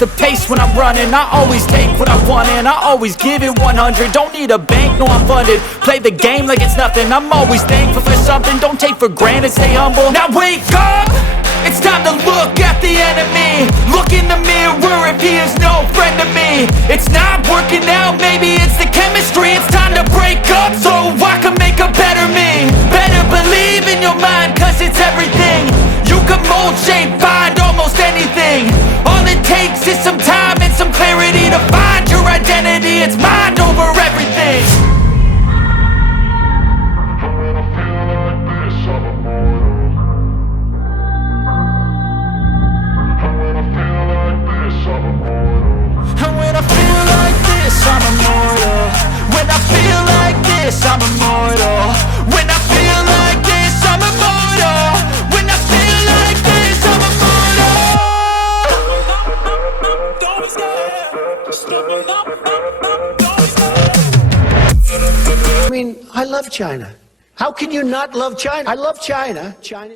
the pace when I'm running. I always take what I want and I always give it 100. Don't need a bank, no I'm funded. Play the game like it's nothing. I'm always thankful for something. Don't take for granted, stay humble. Now wake up, it's time to look at the enemy. Look in the mirror if he is no friend to me. It's not working out, maybe it's the chemistry. It's time to break up so I can make a better me. Better believe in your mind, cause it's everything. You can mold, shape, find almost anything. All it takes is some time and some clarity to find your identity. It's mind over everything. And when I feel like this, I'm immortal. When I feel like this, I'm immortal. When I feel like this, I'm immortal. When I feel like this, I'm I mean, I love China. How can you not love China? I love China. China.